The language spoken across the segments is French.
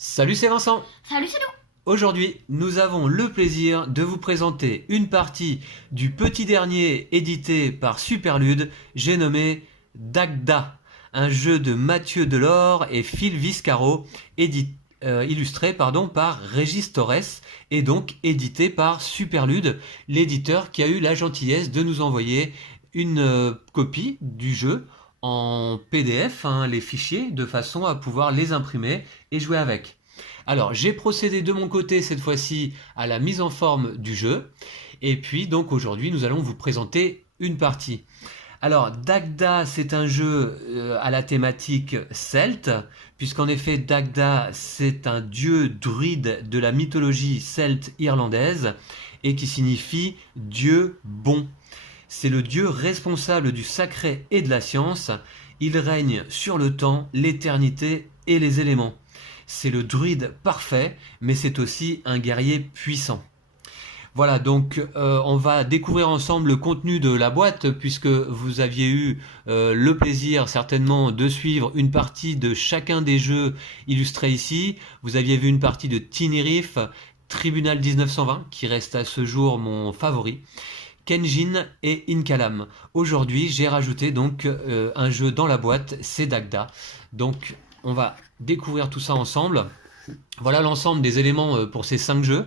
Salut, c'est Vincent. Salut, c'est nous. Aujourd'hui, nous avons le plaisir de vous présenter une partie du petit dernier édité par Superlude, j'ai nommé Dagda, un jeu de Mathieu Delors et Phil Viscaro, illustré par Régis Torres et donc édité par Superlude, l'éditeur qui a eu la gentillesse de nous envoyer une copie du jeu en PDF, les fichiers, de façon à pouvoir les imprimer et jouer avec. Alors, j'ai procédé de mon côté cette fois-ci à la mise en forme du jeu. Et puis, donc aujourd'hui, nous allons vous présenter une partie. Alors, Dagda, c'est un jeu à la thématique celte, puisqu'en effet, Dagda, c'est un dieu druide de la mythologie celte irlandaise et qui signifie Dieu bon. C'est le dieu responsable du sacré et de la science. Il règne sur le temps, l'éternité et les éléments. C'est le druide parfait, mais c'est aussi un guerrier puissant. Voilà, donc on va découvrir ensemble le contenu de la boîte, puisque vous aviez eu le plaisir certainement de suivre une partie de chacun des jeux illustrés ici. Vous aviez vu une partie de Tinirif, Tribunal 1920, qui reste à ce jour mon favori. Kenjin et Inkalam. Aujourd'hui, j'ai rajouté donc un jeu dans la boîte, c'est Dagda. Donc, on va découvrir tout ça ensemble. Voilà l'ensemble des éléments pour ces 5 jeux.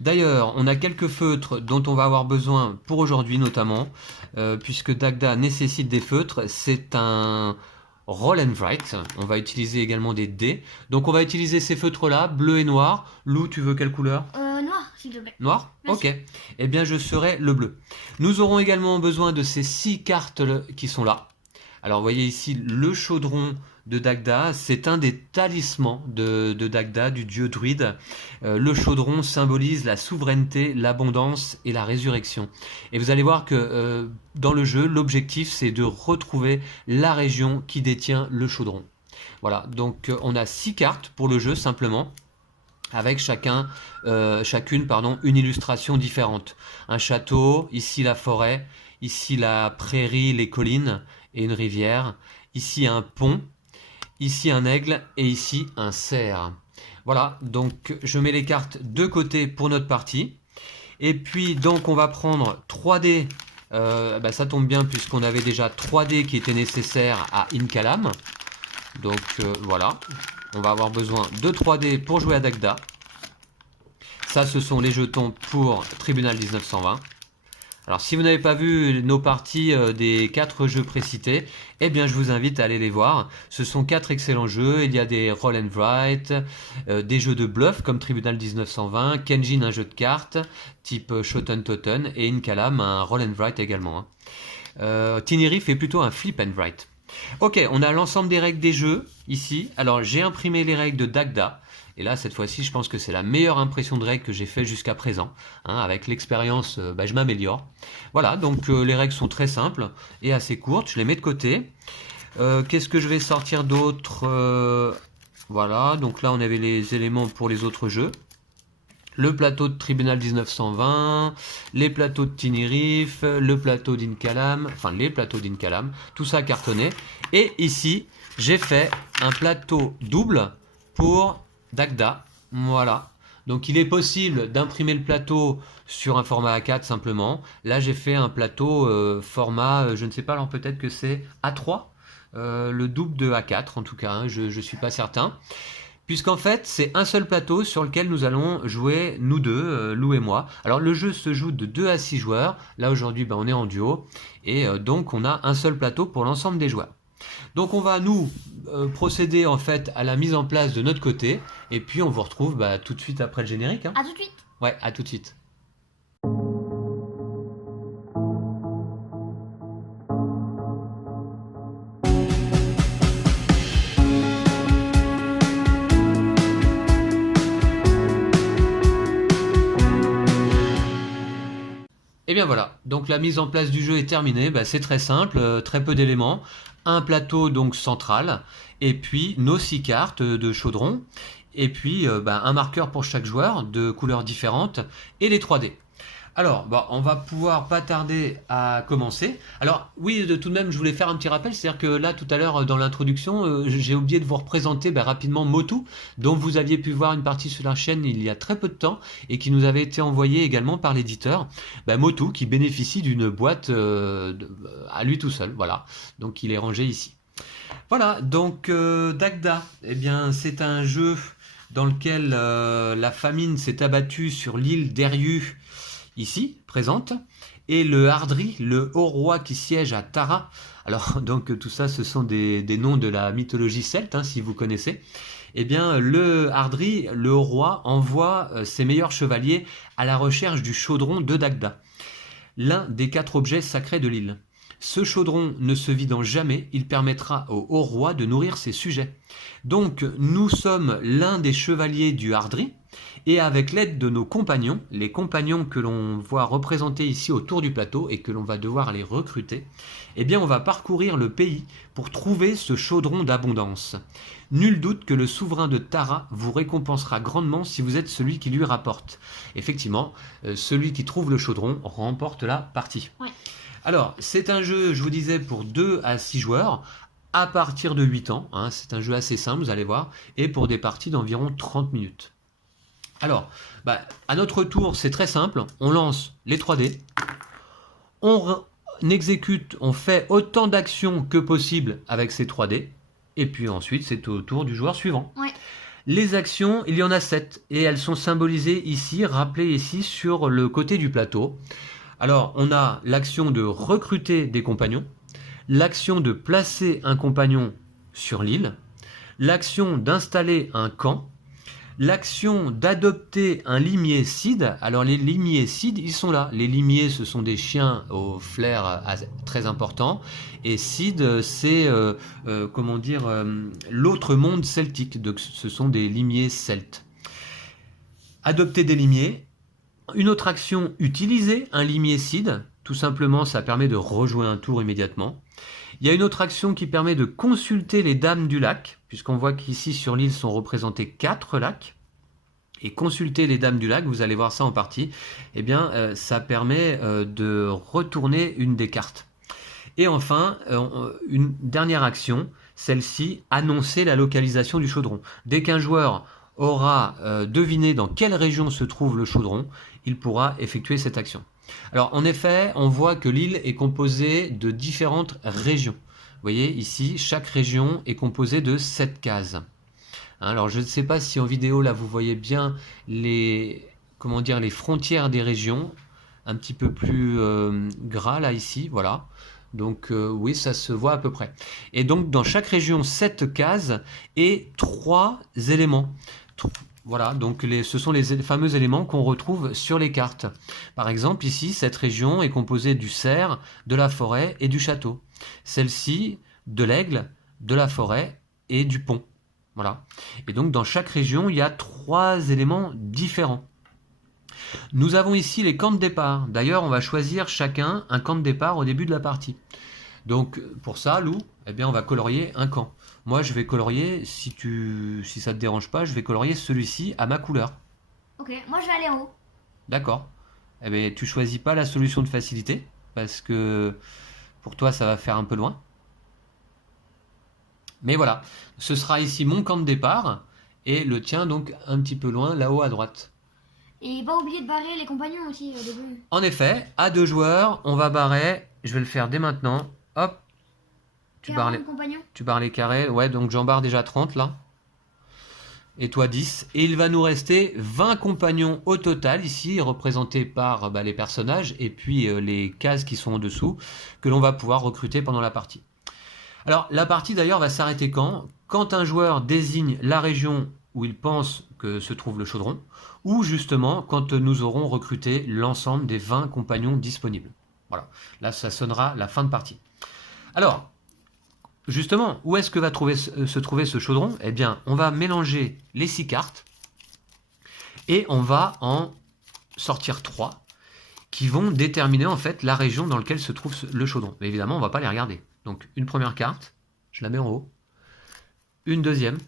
D'ailleurs, on a quelques feutres dont on va avoir besoin pour aujourd'hui notamment, puisque Dagda nécessite des feutres. C'est un roll and write. On va utiliser également des dés. Donc, on va utiliser ces feutres-là, bleu et noir. Lou, tu veux quelle couleur ? Noir, s'il te plaît. Noir ? Merci. Ok. Eh bien, je serai le bleu. Nous aurons également besoin de ces 6 cartes qui sont là. Alors, vous voyez ici le chaudron de Dagda. C'est un des talismans de Dagda, du dieu druide. Le chaudron symbolise la souveraineté, l'abondance et la résurrection. Et vous allez voir que dans le jeu, l'objectif, c'est de retrouver la région qui détient le chaudron. Voilà, donc on a 6 cartes pour le jeu, simplement, avec chacune, une illustration différente. Un château, ici la forêt, ici la prairie, les collines et une rivière, ici un pont, ici un aigle et ici un cerf. Voilà, donc je mets les cartes de côté pour notre partie. Et puis donc on va prendre 3 dés, ça tombe bien puisqu'on avait déjà 3 dés qui étaient nécessaires à Inkalam. Donc voilà. On va avoir besoin de 3 dés pour jouer à Dagda. Ça, ce sont les jetons pour Tribunal 1920. Alors, si vous n'avez pas vu nos parties des 4 jeux précités, eh bien, je vous invite à aller les voir. Ce sont 4 excellents jeux. Il y a des roll and write, des jeux de bluff comme Tribunal 1920, Kenjin, un jeu de cartes type Shoten Toten, et Inkalam, un roll and write également. Tinirif est plutôt un flip and write. Ok, on a l'ensemble des règles des jeux ici. Alors j'ai imprimé les règles de Dagda. Et là, cette fois-ci, je pense que c'est la meilleure impression de règles que j'ai fait jusqu'à présent. Avec l'expérience, je m'améliore. Voilà, donc les règles sont très simples et assez courtes. Je les mets de côté. Qu'est-ce que je vais sortir d'autre Voilà, donc là, on avait les éléments pour les autres jeux. Le plateau de Tribunal 1920, les plateaux de Tinirif, le plateau d'Inkalam, les plateaux d'Inkalam, tout ça cartonné. Et ici, j'ai fait un plateau double pour Dagda. Voilà. Donc il est possible d'imprimer le plateau sur un format A4 simplement. Là, j'ai fait un plateau format, je ne sais pas, alors peut-être que c'est A3, le double de A4 en tout cas, je ne suis pas certain. Puisqu'en fait, c'est un seul plateau sur lequel nous allons jouer, nous deux, Lou et moi. Alors, le jeu se joue de 2 à 6 joueurs. Là, aujourd'hui, on est en duo. Et donc, on a un seul plateau pour l'ensemble des joueurs. Donc, on va, nous, procéder, en fait, à la mise en place de notre côté. Et puis, on vous retrouve tout de suite après le générique. À tout de suite. Ouais, à tout de suite. Et bien voilà, donc la mise en place du jeu est terminée, c'est très simple, très peu d'éléments, un plateau donc central, et puis nos 6 cartes de chaudron, et puis un marqueur pour chaque joueur de couleurs différentes, et les 3 dés. Alors, bah, on va pouvoir pas tarder à commencer. Alors, oui, tout de même, je voulais faire un petit rappel, c'est-à-dire que là, tout à l'heure, dans l'introduction, j'ai oublié de vous représenter rapidement Motu, dont vous aviez pu voir une partie sur la chaîne il y a très peu de temps, et qui nous avait été envoyé également par l'éditeur. Motu, qui bénéficie d'une boîte à lui tout seul, voilà. Donc, il est rangé ici. Voilà, donc Dagda, eh bien, c'est un jeu dans lequel la famine s'est abattue sur l'île d'Eriu, ici, présente, et le Ardri, le haut roi qui siège à Tara. Alors, donc, tout ça, ce sont des noms de la mythologie celte, hein, si vous connaissez. Eh bien, le Ardri, le haut roi, envoie ses meilleurs chevaliers à la recherche du chaudron de Dagda, l'un des 4 objets sacrés de l'île. Ce chaudron ne se vidant jamais, il permettra au haut roi de nourrir ses sujets. Donc, nous sommes l'un des chevaliers du Ardri, et avec l'aide de nos compagnons, les compagnons que l'on voit représentés ici autour du plateau et que l'on va devoir les recruter, eh bien on va parcourir le pays pour trouver ce chaudron d'abondance. Nul doute que le souverain de Tara vous récompensera grandement si vous êtes celui qui lui rapporte. Effectivement, celui qui trouve le chaudron remporte la partie. Ouais. Alors, c'est un jeu, je vous disais, pour 2 à 6 joueurs, à partir de 8 ans. Hein, c'est un jeu assez simple, vous allez voir, et pour des parties d'environ 30 minutes. Alors, à notre tour, c'est très simple. On lance les 3D. On exécute, on fait autant d'actions que possible avec ces 3D. Et puis ensuite, c'est au tour du joueur suivant. Ouais. Les actions, il y en a 7. Et elles sont symbolisées ici, rappelées ici sur le côté du plateau. Alors, on a l'action de recruter des compagnons. L'action de placer un compagnon sur l'île. L'action d'installer un camp. L'action d'adopter un limier cid. Alors les limiers cid, ils sont là. Les limiers, ce sont des chiens au flair très important. Et cid, c'est l'autre monde celtique. Donc ce sont des limiers celtes. Adopter des limiers. Une autre action, utiliser un limier cid. Tout simplement, ça permet de rejouer un tour immédiatement. Il y a une autre action qui permet de consulter les dames du lac, puisqu'on voit qu'ici sur l'île sont représentés 4 lacs. Et consulter les dames du lac, vous allez voir ça en partie, eh bien, ça permet de retourner une des cartes. Et enfin, une dernière action, celle-ci, annoncer la localisation du chaudron. Dès qu'un joueur aura deviné dans quelle région se trouve le chaudron, il pourra effectuer cette action. Alors en effet, on voit que l'île est composée de différentes régions. Vous voyez ici, chaque région est composée de 7 cases. Alors je ne sais pas si en vidéo là vous voyez bien les frontières des régions, un petit peu plus gras là ici, voilà. Donc oui, ça se voit à peu près. Et donc dans chaque région, 7 cases et 3 éléments. Voilà, donc ce sont les fameux éléments qu'on retrouve sur les cartes. Par exemple, ici, cette région est composée du cerf, de la forêt et du château. Celle-ci, de l'aigle, de la forêt et du pont. Voilà. Et donc, dans chaque région, il y a 3 éléments différents. Nous avons ici les camps de départ. D'ailleurs, on va choisir chacun un camp de départ au début de la partie. Donc, pour ça, Lou, eh bien, on va colorier un camp. Moi, je vais colorier, si ça te dérange pas, je vais colorier celui-ci à ma couleur. Ok, moi je vais aller en haut. D'accord. Eh bien, tu choisis pas la solution de facilité, parce que pour toi, ça va faire un peu loin. Mais voilà, ce sera ici mon camp de départ, et le tien, donc, un petit peu loin, là-haut à droite. Et pas oublier de barrer les compagnons aussi au début. En effet, à 2 joueurs, on va barrer, je vais le faire dès maintenant, hop. Tu barres les carrés, ouais, donc j'en barre déjà 30 là. Et toi 10. Et il va nous rester 20 compagnons au total, ici, représentés par les personnages, et puis les cases qui sont en dessous, que l'on va pouvoir recruter pendant la partie. Alors, la partie d'ailleurs va s'arrêter quand? Quand un joueur désigne la région où il pense que se trouve le chaudron, ou justement quand nous aurons recruté l'ensemble des 20 compagnons disponibles. Voilà, là ça sonnera la fin de partie. Alors, justement, où est-ce que va se trouver ce chaudron? Eh bien, on va mélanger les 6 cartes et on va en sortir 3 qui vont déterminer en fait la région dans laquelle se trouve le chaudron. Mais évidemment, on ne va pas les regarder. Donc, une première carte, je la mets en haut, une deuxième,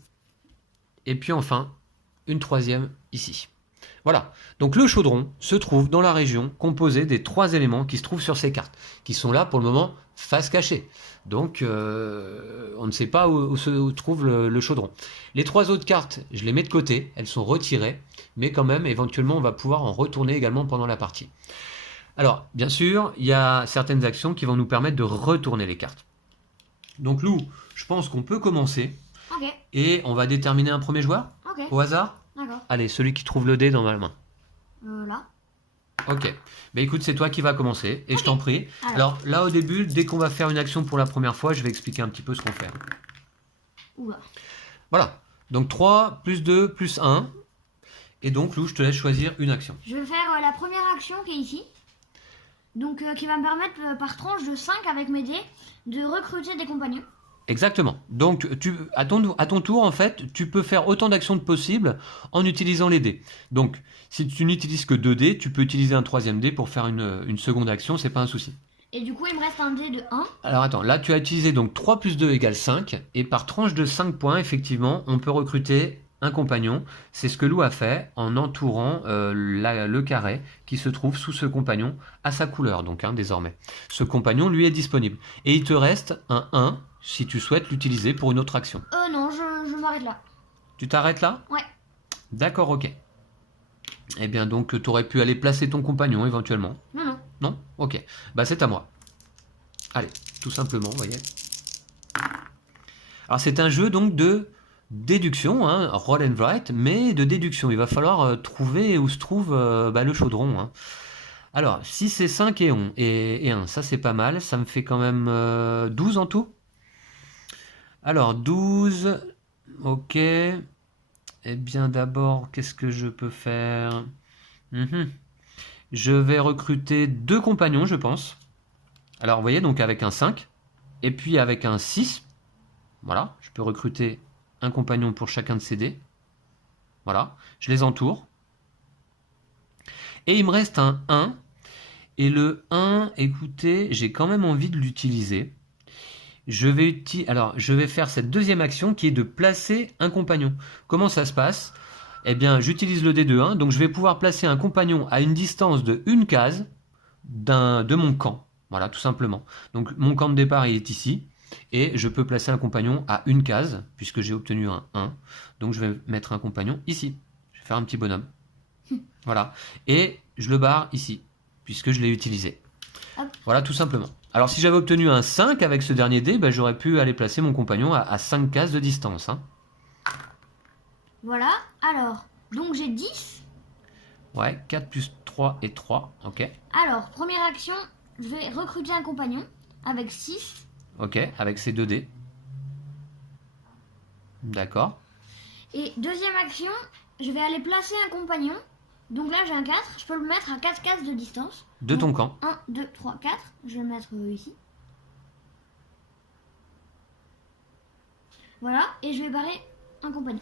et puis enfin, une troisième ici. Voilà. Donc le chaudron se trouve dans la région composée des 3 éléments qui se trouvent sur ces cartes, qui sont là pour le moment face cachée. Donc on ne sait pas où se trouve le chaudron. Les 3 autres cartes, je les mets de côté, elles sont retirées, mais quand même, éventuellement, on va pouvoir en retourner également pendant la partie. Alors, bien sûr, il y a certaines actions qui vont nous permettre de retourner les cartes. Donc Lou, je pense qu'on peut commencer. Ok, Et on va déterminer un premier joueur ok, au hasard. d'accord. Allez, celui qui trouve le dé dans ma main. Là. Ok. Bah écoute, c'est toi qui vas commencer et je t'en prie. Alors. Alors là, au début, dès qu'on va faire une action pour la première fois, je vais expliquer un petit peu ce qu'on fait. Oula. Voilà. Donc 3 plus 2 plus 1. Et donc Lou, je te laisse choisir une action. Je vais faire la première action qui est ici. Donc qui va me permettre par tranche de 5 avec mes dés de recruter des compagnons. Exactement. Donc, à ton tour, en fait, tu peux faire autant d'actions que possible en utilisant les dés. Donc, si tu n'utilises que 2 dés, tu peux utiliser un 3e dé pour faire une seconde action, c'est pas un souci. Et du coup, il me reste un dé de 1. Alors attends, là tu as utilisé donc 3 plus 2 égale 5, et par tranche de 5 points, effectivement, on peut recruter un compagnon. C'est ce que Lou a fait en entourant le carré qui se trouve sous ce compagnon à sa couleur, donc désormais. Ce compagnon, lui, est disponible. Et il te reste un 1 si tu souhaites l'utiliser pour une autre action. Non, je m'arrête là. Tu t'arrêtes là? Ouais. D'accord, ok. Eh bien donc, tu aurais pu aller placer ton compagnon éventuellement. Non, non. Non? Ok. Bah c'est à moi. Allez, tout simplement, vous voyez. Alors c'est un jeu donc de déduction, roll and write, mais de déduction. Il va falloir trouver où se trouve le chaudron. Alors, 6 et 5 et 1, ça c'est pas mal. Ça me fait quand même 12 en tout. Alors, 12, ok. Eh bien d'abord, qu'est-ce que je peux faire? Je vais recruter 2 compagnons, je pense. Alors, vous voyez, donc avec un 5, et puis avec un 6, voilà, je peux recruter un compagnon pour chacun de ces dés. Voilà, je les entoure. Et il me reste un 1, et le 1, écoutez, j'ai quand même envie de l'utiliser. Je vais faire cette deuxième action qui est de placer un compagnon. Comment ça se passe? Eh bien, j'utilise le dé de 1, donc je vais pouvoir placer un compagnon à une distance de 1 case de mon camp. Voilà, tout simplement. Donc, mon camp de départ il est ici, et je peux placer un compagnon à 1 case, puisque j'ai obtenu un 1. Donc, je vais mettre un compagnon ici. Je vais faire un petit bonhomme. Voilà. Et je le barre ici, puisque je l'ai utilisé. Voilà, tout simplement. Alors, si j'avais obtenu un 5 avec ce dernier dé, j'aurais pu aller placer mon compagnon à 5 cases de distance. Voilà, alors, donc j'ai 10. Ouais, 4 plus 3 et 3, ok. Alors, première action, je vais recruter un compagnon avec 6. Ok, avec ces 2 dés. D'accord. Et deuxième action, je vais aller placer un compagnon. Donc là, j'ai un 4, je peux le mettre à 4 cases de distance. De ton camp. 1, 2, 3, 4. Je vais le mettre ici. Voilà, et je vais barrer un compagnon.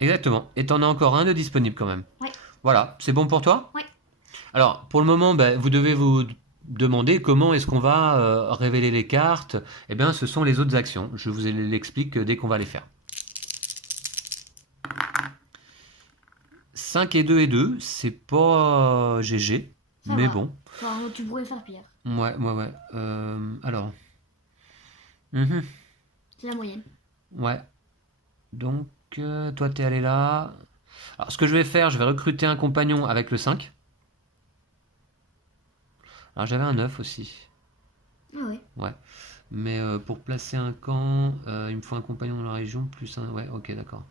Exactement. Et t'en as encore un de disponible quand même. Ouais. Voilà, c'est bon pour toi? Ouais. Alors, pour le moment, vous devez vous demander comment est-ce qu'on va révéler les cartes. Eh bien, ce sont les autres actions. Je vous l'explique dès qu'on va les faire. 5 et 2 et 2, c'est pas GG, Ça mais va. bon. Enfin, tu pourrais faire pire. Ouais. Alors. C'est la moyenne. Ouais. Donc, toi, t'es allé là. Alors, ce que je vais faire, je vais recruter un compagnon avec le 5. Alors, j'avais un 9 aussi. Ah oui. Ouais. Mais pour placer un camp, il me faut un compagnon dans la région, plus un... Ouais, ok, d'accord.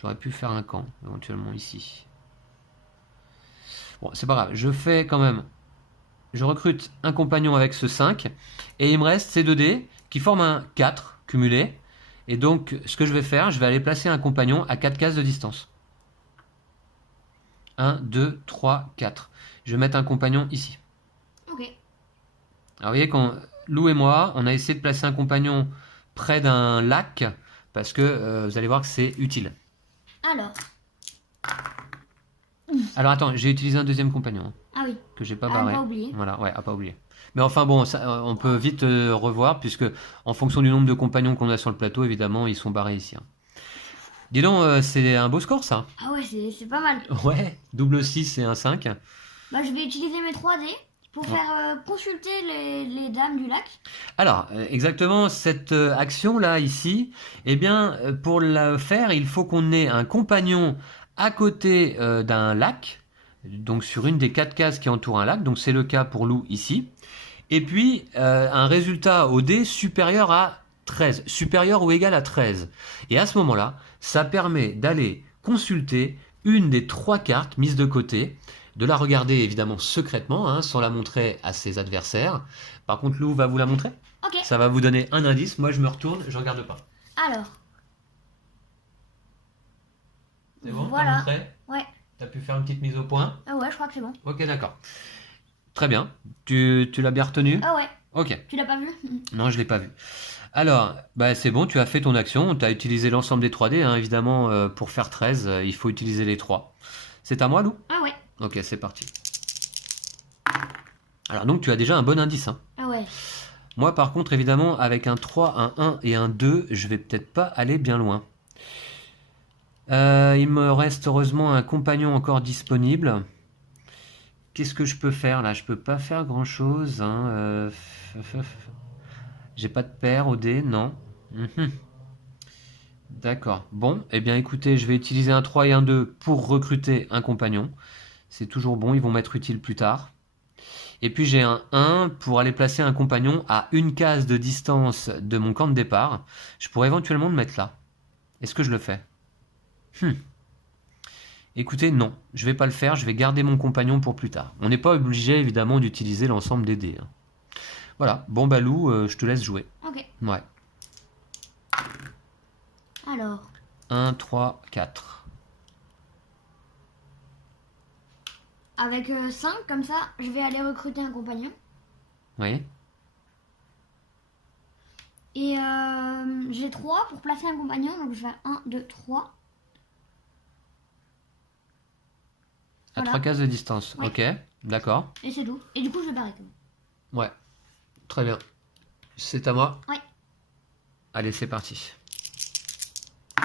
J'aurais pu faire un camp, éventuellement, ici. Bon, c'est pas grave. Je fais quand même... Je recrute un compagnon avec ce 5. Et il me reste ces 2 dés qui forment un 4 cumulé. Et donc, ce que je vais faire, je vais aller placer un compagnon à 4 cases de distance. 1, 2, 3, 4. Je vais mettre un compagnon ici. Ok. Alors, vous voyez, quand Lou et moi, on a essayé de placer un compagnon près d'un lac, parce que vous allez voir que c'est utile. Alors, attends, j'ai utilisé un deuxième compagnon, Ah oui. que j'ai pas À barré. ne pas oublier. Voilà, ouais, à pas oublier. Mais enfin bon, ça, on peut vite revoir, puisque en fonction du nombre de compagnons qu'on a sur le plateau, évidemment, ils sont barrés ici. Dis donc, c'est un beau score ça. Ah ouais, c'est pas mal. Ouais, double 6 et un 5. Bah, je vais utiliser mes 3 dés pour Ouais. faire consulter les dames du lac. Alors, exactement, cette action-là, ici, eh bien, pour la faire, il faut qu'on ait un compagnon à côté d'un lac, donc sur une des 4 cases qui entourent un lac, donc c'est le cas pour Lou ici, et puis un résultat au dé supérieur à 13, supérieur ou égal à 13. Et à ce moment-là, ça permet d'aller consulter une des 3 cartes mises de côté, de la regarder évidemment secrètement, hein, sans la montrer à ses adversaires. Par contre, Lou va vous la montrer. Ok, Ça va vous donner un indice. Moi, je me retourne, je regarde pas. alors, C'est bon, t'as voilà. montré. Ouais, T'as pu faire une petite mise au point. ah ouais, je crois que c'est bon. Ok, d'accord. Très bien. Tu l'as bien retenu. Ah ouais, Ok. tu l'as pas vu? Non, je l'ai pas vu. Alors, bah, c'est bon, tu as fait ton action. Tu as utilisé l'ensemble des 3D, hein, évidemment, pour faire 13, il faut utiliser les 3. C'est à moi, Lou? Ah ouais, Ok, c'est parti. Alors, donc, tu as déjà un bon indice, hein. ah ouais. Moi, par contre, évidemment, avec un 3, un 1 et un 2, je vais peut-être pas aller bien loin. Il me reste heureusement un compagnon encore disponible. Qu'est-ce que je peux faire là? Je peux pas faire grand-chose, hein. J'ai pas de paire au dé, non. Mhm. D'accord. Bon, eh bien écoutez, je vais utiliser un 3 et un 2 pour recruter un compagnon. C'est toujours bon, ils vont m'être utiles plus tard. Et puis j'ai un 1 pour aller placer un compagnon à une case de distance de mon camp de départ. Je pourrais éventuellement le mettre là. Est-ce que je le fais? Écoutez, non, je vais pas le faire, je vais garder mon compagnon pour plus tard. On n'est pas obligé évidemment d'utiliser l'ensemble des dés, hein. Voilà, bon Balou, je te laisse jouer. Ok, Ouais. alors, 1, 3, 4. avec 5, comme ça, je vais aller recruter un compagnon. Oui. Et j'ai 3 pour placer un compagnon, donc je vais 1, 2, 3. À Voilà. 3 cases de distance. Ouais. Ok, d'accord. Et c'est tout. Et du coup, je vais barrer comme. Ouais. Très bien. C'est à moi. Ouais. Allez, c'est parti.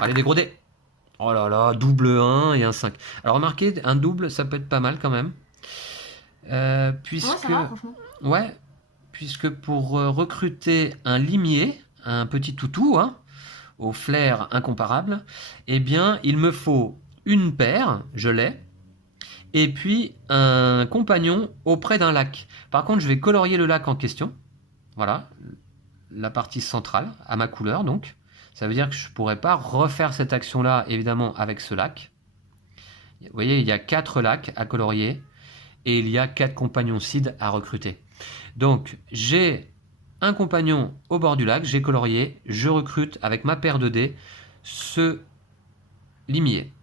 Allez, des gros dés. Oh là là, double 1 et un 5. Alors remarquez, un double, ça peut être pas mal quand même. Puisque... Ouais, ça va, franchement. Ouais, puisque pour recruter un limier, un petit toutou, hein, au flair incomparable, eh bien, il me faut une paire, je l'ai, et puis un compagnon auprès d'un lac. Par contre, je vais colorier le lac en question. Voilà, la partie centrale, à ma couleur donc. Ça veut dire que je ne pourrais pas refaire cette action-là, évidemment, avec ce lac. Vous voyez, il y a 4 lacs à colorier et il y a 4 compagnons seed à recruter. Donc, j'ai un compagnon au bord du lac, j'ai colorié, je recrute avec ma paire de dés ce limier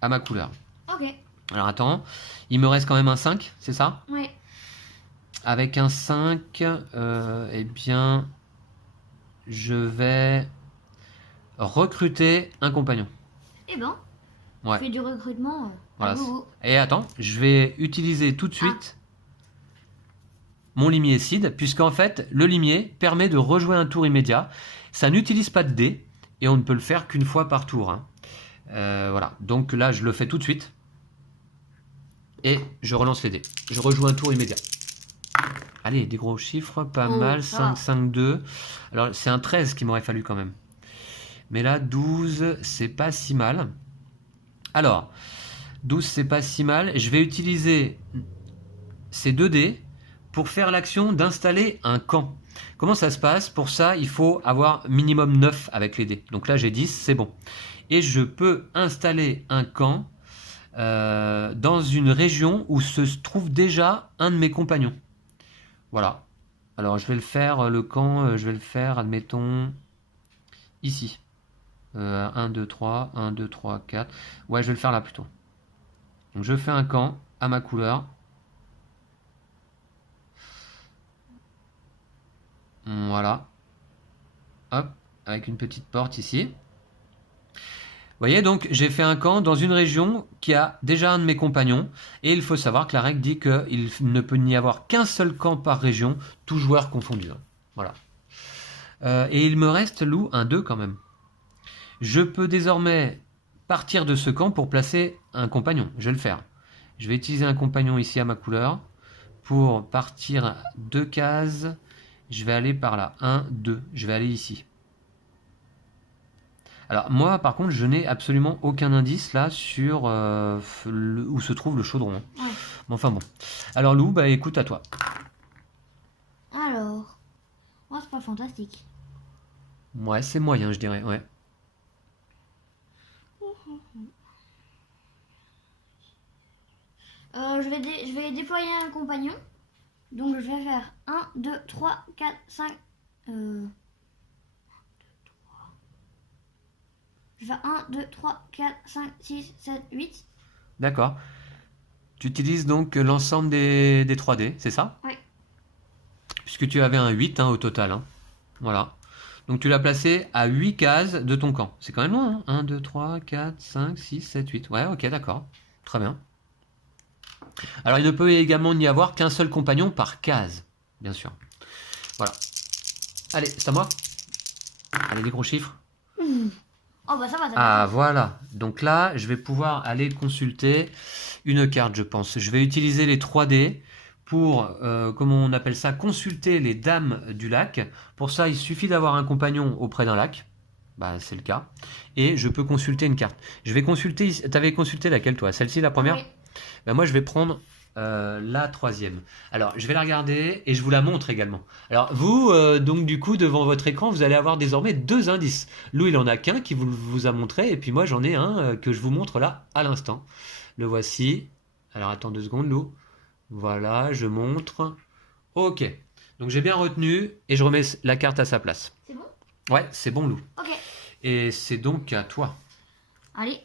à ma couleur. Ok, Alors attends, il me reste quand même un 5, c'est ça? ouais. Avec un 5, eh bien, je vais recruter un compagnon. Et ben, Ouais. je fais du recrutement. Voilà. À gogo. Et attends, je vais utiliser tout de suite mon limier seed, puisqu'en fait, le limier permet de rejouer un tour immédiat. Ça n'utilise pas de dés, et on ne peut le faire qu'une fois par tour, hein. Voilà, donc là, je le fais tout de suite. Et je relance les dés. Je rejoue un tour immédiat. Allez, des gros chiffres, pas Oh, mal. ça 5, va. 5, 2. Alors, c'est un 13 qu'il m'aurait fallu quand même. Mais là, 12, c'est pas si mal. Alors, 12, c'est pas si mal. Je vais utiliser ces 2 dés pour faire l'action d'installer un camp. Comment ça se passe? Pour ça, il faut avoir minimum 9 avec les dés. Donc là, j'ai 10, c'est bon. Et je peux installer un camp dans une région où se trouve déjà un de mes compagnons. Voilà. Alors, je vais le faire, le camp, je vais le faire, admettons, ici. 1, 2, 3, 1, 2, 3, 4. Ouais, je vais le faire là plutôt. Donc, je fais un camp à ma couleur. Voilà. Hop, avec une petite porte ici. Vous voyez, donc j'ai fait un camp dans une région qui a déjà un de mes compagnons. Et il faut savoir que la règle dit qu'il ne peut n'y avoir qu'un seul camp par région, tout joueur confondu. Voilà. Et il me reste, Lou, un 2 quand même. Je peux désormais partir de ce camp pour placer un compagnon. Je vais le faire. Je vais utiliser un compagnon ici à ma couleur. Pour partir 2 cases, je vais aller par là. 1, 2. Je vais aller ici. Alors moi, par contre, je n'ai absolument aucun indice là sur où se trouve le chaudron. Ouais. Mais enfin bon. Alors Lou, bah écoute, à toi. Alors, moi c'est pas fantastique. Ouais, c'est moyen, je dirais. Ouais. Je vais déployer un compagnon. Donc je vais faire 1, 2, 3, 4, 5. Je vais faire 1, 2, 3, 4, 5, 6, 7, 8. D'accord. Tu utilises donc l'ensemble des 3D, c'est ça? Oui. Puisque tu avais un 8 hein, au total. Hein. Voilà. Donc tu l'as placé à 8 cases de ton camp. C'est quand même loin. Hein. 1, 2, 3, 4, 5, 6, 7, 8. Ouais, ok, d'accord. Très bien. Alors il ne peut également n'y avoir qu'un seul compagnon par case. Bien sûr. Voilà. Allez, c'est à moi. Allez, les gros chiffres. Oh bah ça va. Ah voilà, donc là je vais pouvoir aller consulter une carte je pense. Je vais utiliser les 3D pour, comment on appelle ça, consulter les dames du lac. Pour ça il suffit d'avoir un compagnon auprès d'un lac, bah c'est le cas, et je peux consulter une carte. Je vais consulter, t'avais consulté laquelle toi? Celle-ci la première? Oui. Bah, moi je vais prendre la troisième. Alors je vais la regarder et je vous la montre également. Alors vous, donc du coup devant votre écran vous allez avoir désormais 2 indices. Lou il en a qu'un qui vous a montré et puis moi j'en ai un que je vous montre là à l'instant. Le voici. Alors attends 2 secondes Lou. Voilà, je montre. Ok. Donc j'ai bien retenu et je remets la carte à sa place. C'est bon? Ouais, c'est bon Lou. Ok. Et c'est donc à toi. Allez.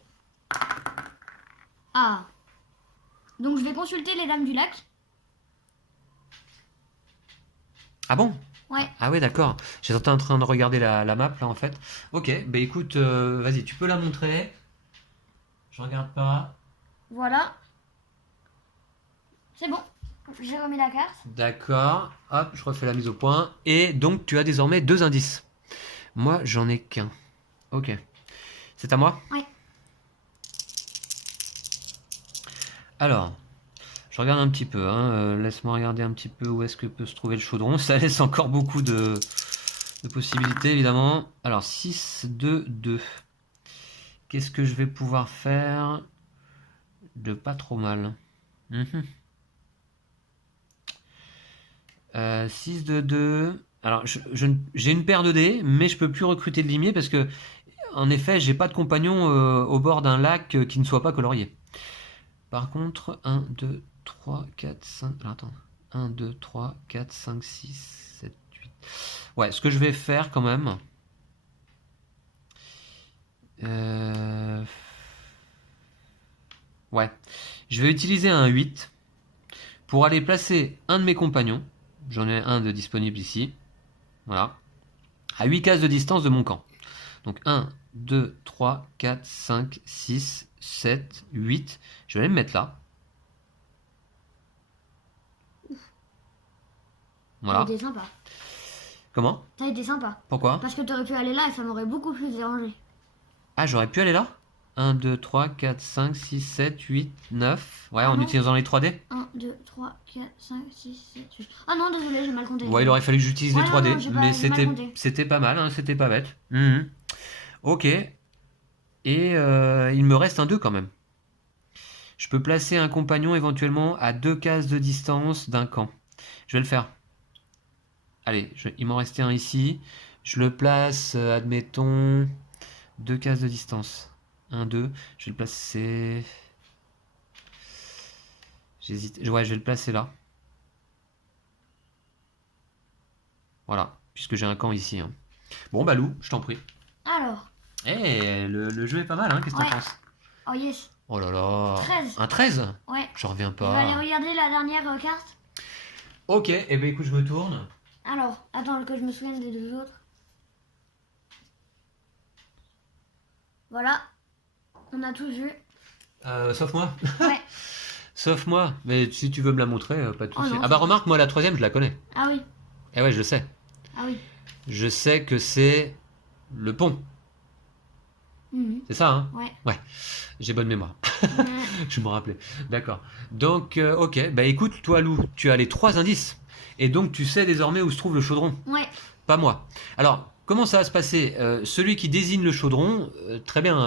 Ah. Donc je vais consulter les dames du lac. Ah bon? Ouais. Ah ouais, d'accord. J'étais en train de regarder la map là en fait. Ok, bah écoute, vas-y, tu peux la montrer. Je regarde pas. Voilà. C'est bon. J'ai remis la carte. D'accord. Hop, je refais la mise au point. Et donc tu as désormais 2 indices. Moi, j'en ai qu'un. Ok. C'est à moi? Oui. Alors, je regarde un petit peu. Hein. Laisse-moi regarder un petit peu où est-ce que peut se trouver le chaudron. Ça laisse encore beaucoup de possibilités, évidemment. Alors, 6, 2, 2. Qu'est-ce que je vais pouvoir faire de pas trop mal? 6, 2, 2. Alors, j'ai une paire de dés, mais je peux plus recruter de limier parce que, en effet, j'ai pas de compagnon au bord d'un lac qui ne soit pas colorié. Par contre, 1, 2, 3, 4, 5... Alors, attends. 1, 2, 3, 4, 5, 6, 7, 8... Ouais, ce que je vais faire quand même... Ouais. Je vais utiliser un 8 pour aller placer un de mes compagnons. J'en ai un de disponible ici. Voilà. À 8 cases de distance de mon camp. Donc 1, 2, 3, 4, 5, 6, 7, 8. Je vais aller me mettre là. Voilà. T'as été sympa. Comment? T'as été sympa. Pourquoi? Parce que t'aurais pu aller là et ça m'aurait beaucoup plus dérangé. Ah, j'aurais pu aller là? 1, 2, 3, 4, 5, 6, 7, 8, 9. Ouais, en non. utilisant les 3D? 1, 2, 3, 4, 5, 6, 7, 8. Ah non, désolé, j'ai mal compté. Ouais, il aurait fallu que j'utilise les Ouais, 3D. non, j'ai pas- mais j'ai mal compté. c'était pas mal, hein, c'était pas bête. Ok. Et il me reste un 2 quand même. Je peux placer un compagnon éventuellement à 2 cases de distance d'un camp. Je vais le faire. Allez, il m'en restait un ici. Je le place, admettons, 2 cases de distance. 1, 2. Je vais le placer... J'hésite. Ouais, je vais le placer là. Voilà, puisque j'ai un camp ici. Hein. Bon, bah Lou, je t'en prie. Alors. Eh, le jeu est pas mal, hein. Qu'est-ce que t'en penses? Oh yes. Oh là là. 13. Un 13? Ouais. J'en reviens Je vais aller pas. regarder la dernière carte. Ok, et ben écoute, je me tourne. Alors, attends que je me souvienne des 2 autres. Voilà. On a tous vu. Sauf moi. Ouais. Sauf moi. Mais si tu veux me la montrer, pas de Oh souci. non, Ah bah remarque, moi la troisième, je la connais. Ah oui. Eh ouais, je sais. Ah oui. Je sais que c'est le pont. Mhm. C'est ça, hein? Ouais. Ouais, j'ai bonne mémoire. Ouais. Je me rappelais. D'accord. Donc, ok. Bah écoute, toi, Lou, tu as les 3 indices. Et donc, tu sais désormais où se trouve le chaudron. Ouais. Pas moi. Alors, comment ça va se passer? Celui qui désigne le chaudron, très bien.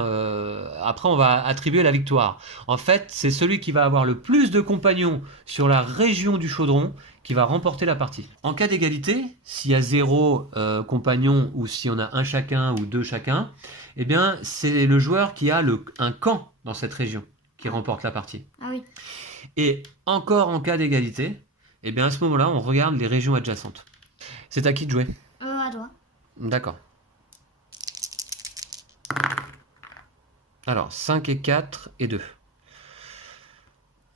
Après, on va attribuer la victoire. En fait, c'est celui qui va avoir le plus de compagnons sur la région du chaudron qui va remporter la partie. En cas d'égalité, s'il y a 0 compagnon ou si on a un chacun ou 2 chacun, eh bien, c'est le joueur qui a un camp dans cette région qui remporte la partie. Ah oui. Et encore en cas d'égalité, eh bien, à ce moment-là, on regarde les régions adjacentes. C'est à qui de jouer? À toi. D'accord. Alors, 5 et 4 et 2.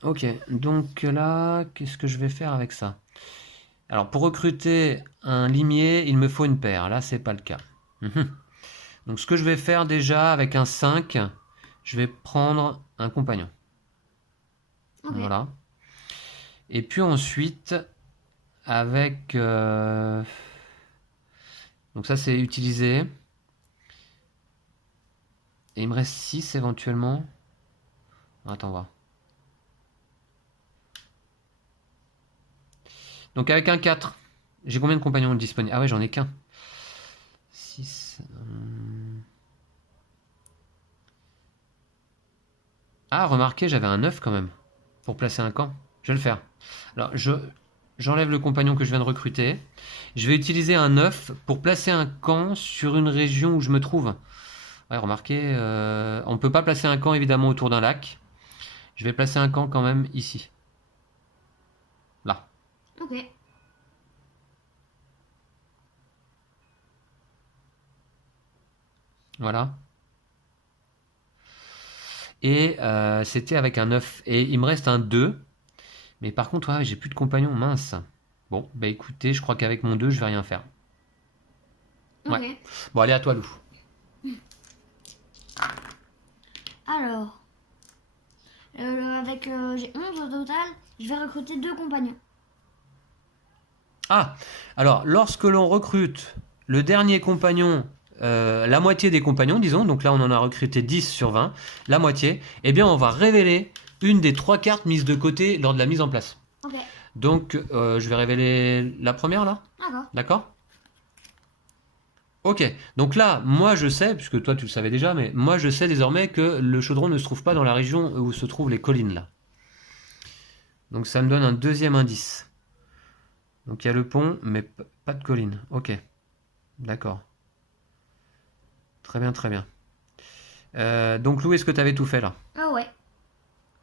Ok, donc là, qu'est-ce que je vais faire avec ça? Alors, pour recruter un limier, il me faut une paire. Là, c'est pas le cas. Donc, ce que je vais faire déjà avec un 5, je vais prendre un compagnon. Ok. Voilà. Et puis ensuite, avec... Donc ça, c'est utilisé. Et il me reste 6 éventuellement. Attends, voir. Donc avec un 4, j'ai combien de compagnons disponibles? Ah ouais, j'en ai qu'un. 6. Ah, remarquez, j'avais un 9 quand même. Pour placer un camp. Je vais le faire. Alors, j'enlève le compagnon que je viens de recruter. Je vais utiliser un 9 pour placer un camp sur une région où je me trouve. Ouais, remarquez, on ne peut pas placer un camp évidemment autour d'un lac. Je vais placer un camp quand même ici. Là. Ok. Voilà. Et c'était avec un 9. Et il me reste un 2. Mais par contre, ouais, j'ai plus de compagnons, mince. Bon, bah écoutez, je crois qu'avec mon 2, je vais rien faire. Ok. Ouais. Bon, allez, à toi, Lou. Alors. Avec j'ai 11 au total, je vais recruter 2 compagnons. Ah, alors, lorsque l'on recrute le dernier compagnon, la moitié des compagnons, disons, donc là on en a recruté 10 sur 20, la moitié, eh bien on va révéler une des 3 cartes mises de côté lors de la mise en place. Ok. Donc, je vais révéler la première là, D'accord. d'accord? Ok, donc là, moi je sais, puisque toi tu le savais déjà, mais moi je sais désormais que le chaudron ne se trouve pas dans la région où se trouvent les collines là. Donc ça me donne un deuxième indice. Donc il y a le pont, mais pas de colline. Ok, d'accord. Très bien, très bien. Donc Lou, est-ce que tu avais tout fait là? Ah ouais.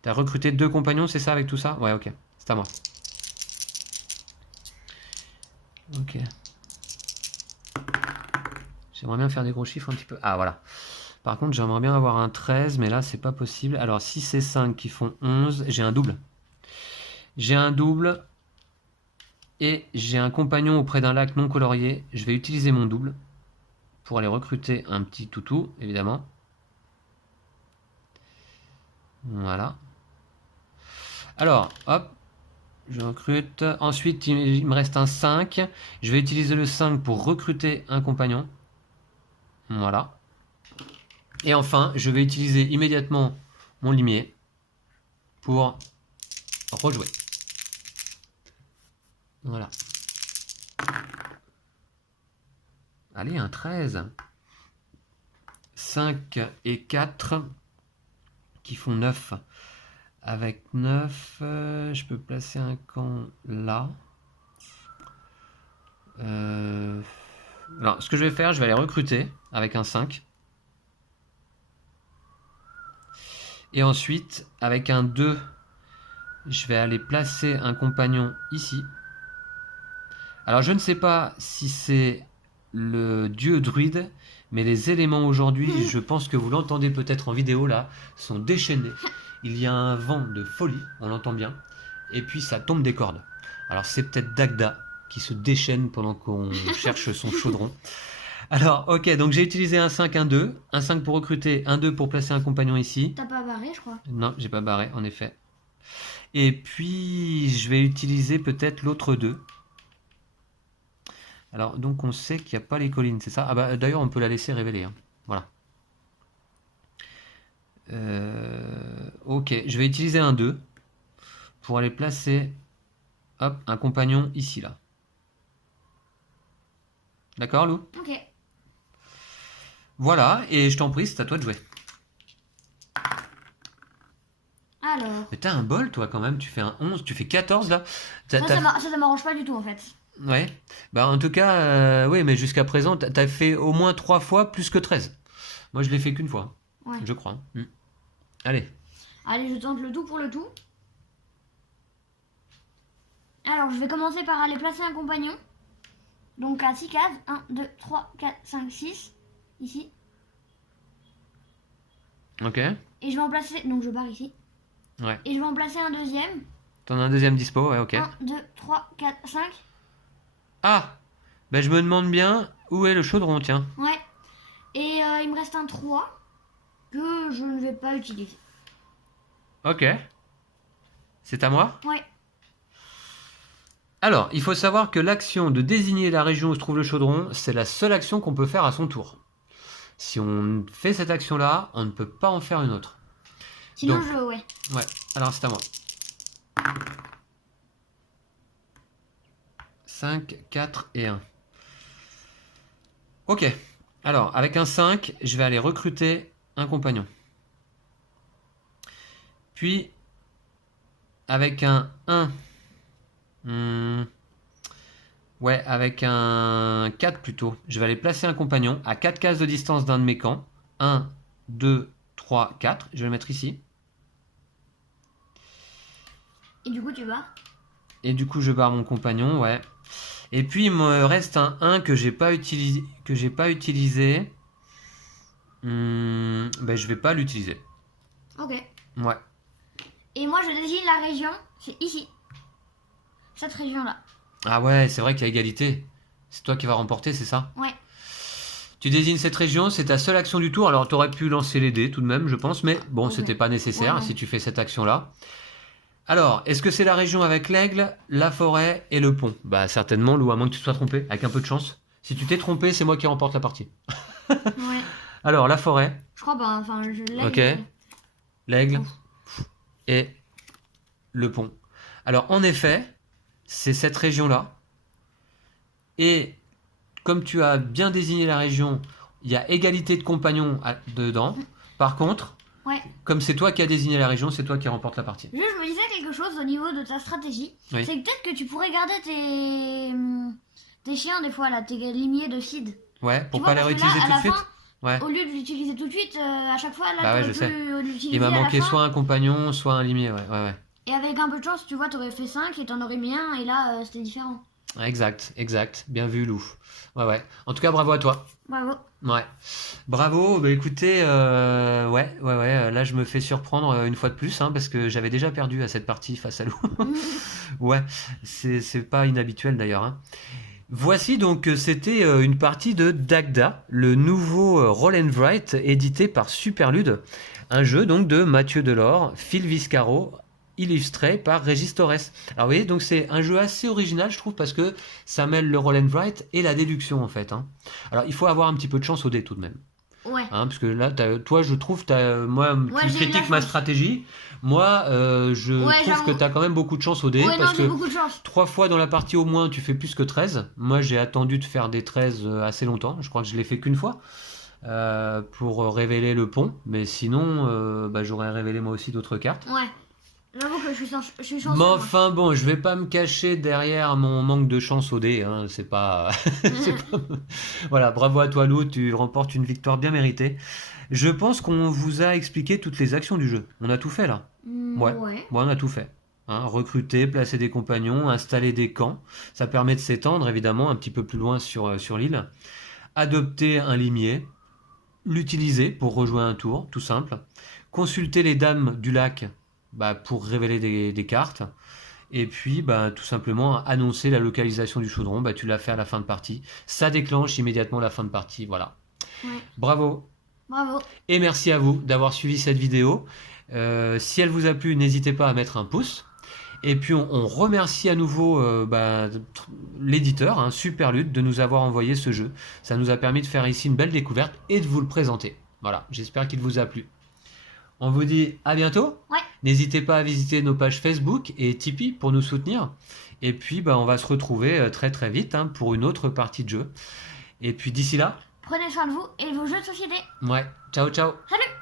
T'as recruté 2 compagnons, c'est ça avec tout ça? Ouais, ok, c'est à moi. Ok. J'aimerais bien faire des gros chiffres un petit peu. Ah voilà. Par contre, j'aimerais bien avoir un 13, mais là, c'est pas possible. Alors, 6 et 5 qui font 11, j'ai un double. J'ai un double et j'ai un compagnon auprès d'un lac non colorié. Je vais utiliser mon double pour aller recruter un petit toutou, évidemment. Voilà. Alors, hop, je recrute. Ensuite, il me reste un 5. Je vais utiliser le 5 pour recruter un compagnon. Voilà. Et enfin, je vais utiliser immédiatement mon limier pour rejouer. Voilà. Allez, un 13. 5 et 4 qui font 9. Avec 9, je peux placer un camp là. Alors, ce que je vais faire, je vais aller recruter avec un 5. Et ensuite, avec un 2, je vais aller placer un compagnon ici. Alors, je ne sais pas si c'est le dieu druide, mais les éléments aujourd'hui, je pense que vous l'entendez peut-être en vidéo là, sont déchaînés. Il y a un vent de folie, on l'entend bien, et puis ça tombe des cordes. Alors c'est peut-être Dagda qui se déchaîne pendant qu'on cherche son chaudron. Alors ok, donc j'ai utilisé un 5, un 2, un 5 pour recruter, un 2 pour placer un compagnon ici. T'as pas barré, je crois. Non, j'ai pas barré, en effet. Et puis je vais utiliser peut-être l'autre 2. Alors donc on sait qu'il n'y a pas les collines, c'est ça? Ah bah d'ailleurs on peut la laisser révéler, hein. Voilà. Ok, je vais utiliser un 2 pour aller placer hop, un compagnon ici, là. D'accord, Lou? Ok. Voilà, et je t'en prie, c'est à toi de jouer. Alors. Mais t'as un bol, toi, quand même. Tu fais un 11, tu fais 14, là. Ça m'arrange pas du tout en fait. Ouais. Bah, en tout cas, oui, mais jusqu'à présent, t'as fait au moins 3 fois plus que 13. Moi, je l'ai fait qu'une fois, Ouais. je crois. Allez. Allez, je tente le tout pour le tout. Alors, je vais commencer par aller placer un compagnon. Donc à 6 cases. 1, 2, 3, 4, 5, 6. Ici. Ok. Et je vais en placer. Donc je pars ici. Ouais. Et je vais en placer un deuxième. T'en as un deuxième dispo, ouais, ok. 1, 2, 3, 4, 5. Ah! Ben, je me demande bien où est le chaudron, tiens. Ouais. Et il me reste un 3 que je ne vais pas utiliser. Ok. C'est à moi? Ouais. Alors, il faut savoir que l'action de désigner la région où se trouve le chaudron, c'est la seule action qu'on peut faire à son tour. Si on fait cette action-là, on ne peut pas en faire une autre. Sinon, Donc, ouais. Ouais, alors c'est à moi. 5, 4 et 1. Ok. Alors, avec un 5, je vais aller recruter un compagnon. Puis, avec un 1... Ouais, avec un 4 plutôt. Je vais aller placer un compagnon à 4 cases de distance d'un de mes camps. 1, 2, 3, 4. Je vais le mettre ici. Et du coup, tu vas. Et du coup, je barre mon compagnon, ouais. Et puis, il me reste un 1 que j'ai pas utilisé. Ben, je vais pas l'utiliser. Ok. Ouais. Et moi, je désigne la région. C'est ici. Cette région-là. Ah ouais, c'est vrai qu'il y a égalité. C'est toi qui vas remporter, c'est ça? Ouais. Tu désignes cette région, c'est ta seule action du tour. Alors, tu aurais pu lancer les dés tout de même, je pense. Mais bon, Ok. c'était pas nécessaire Ouais. si tu fais cette action-là. Alors, est-ce que c'est la région avec l'aigle, la forêt et le pont? Bah certainement, Lou, à moins que tu te sois trompé, avec un peu de chance. Si tu t'es trompé, c'est moi qui remporte la partie. Ouais. Alors, la forêt, Je crois pas. Enfin, je l'ai. ok, l'aigle Ouf. et le pont. Alors, en effet, c'est cette région-là. Et comme tu as bien désigné la région, il y a égalité de compagnons dedans. Par contre, Ouais. comme c'est toi qui as désigné la région, c'est toi qui remporte la partie. Je me disais quelque chose au niveau de ta stratégie. Oui. C'est que peut-être que tu pourrais garder tes chiens des fois là, tes limiers de seed. Ouais, pour Tu pas vois, les parce que là, réutiliser à tout de la suite. fin, Ouais. Au lieu de l'utiliser tout de suite, à chaque fois là, Bah ouais, t'aurais je sais. pu l'utiliser Il m'a à la manqué fin. soit un compagnon, soit un limier, ouais. Et avec un peu de chance, tu vois, t'aurais fait 5 et t'en aurais mis un, et là, c'était différent. Exact. Bien vu, Lou. Ouais. En tout cas, bravo à toi. Bravo. Ouais. Bravo. Bah écoutez, ouais. Là, je me fais surprendre une fois de plus, hein, parce que j'avais déjà perdu à cette partie face à Lou. Ouais. C'est pas inhabituel d'ailleurs, hein. Voici donc, c'était une partie de Dagda, le nouveau Roll and Write édité par Superlude, un jeu donc de Mathieu Delors, Phil Viscaro, illustré par Régis Torres. Alors vous voyez, donc c'est un jeu assez original, je trouve, parce que ça mêle le Roll and Write et la déduction en fait, hein. Alors il faut avoir un petit peu de chance au dé tout de même. Ouais. Hein, parce que là, toi, je trouve, moi, Ouais, tu j'ai eu de la critiques ma chance. stratégie. Moi, je Ouais, trouve que j'avoue. tu as quand même beaucoup de chance au dé. Ouais, non, parce j'ai que beaucoup de chance. 3 fois dans la partie au moins, tu fais plus que 13. Moi, j'ai attendu de faire des 13 assez longtemps. Je crois que je l'ai fait qu'une fois pour révéler le pont. Mais sinon, bah, j'aurais révélé moi aussi d'autres cartes. Ouais. J'avoue que je suis chanceux. Mais moi. enfin bon, je vais pas me cacher derrière mon manque de chance au dé, hein, c'est pas... Voilà, bravo à toi Lou, tu remportes une victoire bien méritée. Je pense qu'on vous a expliqué toutes les actions du jeu. On a tout fait là. Ouais. Ouais. Bon, on a tout fait. Hein, recruter, placer des compagnons, installer des camps. Ça permet de s'étendre évidemment un petit peu plus loin sur l'île. Adopter un limier. L'utiliser pour rejouer un tour, tout simple. Consulter les dames du lac pour révéler des cartes. Et puis, tout simplement, annoncer la localisation du chaudron. Tu l'as fait à la fin de partie. Ça déclenche immédiatement la fin de partie. Voilà. Ouais. Bravo. Bravo. Et merci à vous d'avoir suivi cette vidéo. Si elle vous a plu, n'hésitez pas à mettre un pouce. Et puis, on remercie à nouveau l'éditeur, hein, Superlude, de nous avoir envoyé ce jeu. Ça nous a permis de faire ici une belle découverte et de vous le présenter. Voilà, j'espère qu'il vous a plu. On vous dit à bientôt. Ouais. N'hésitez pas à visiter nos pages Facebook et Tipeee pour nous soutenir. Et puis, on va se retrouver très très vite pour une autre partie de jeu. Et puis d'ici là, Prenez soin de vous et de vos jeux de société. ouais, ciao ciao. Salut!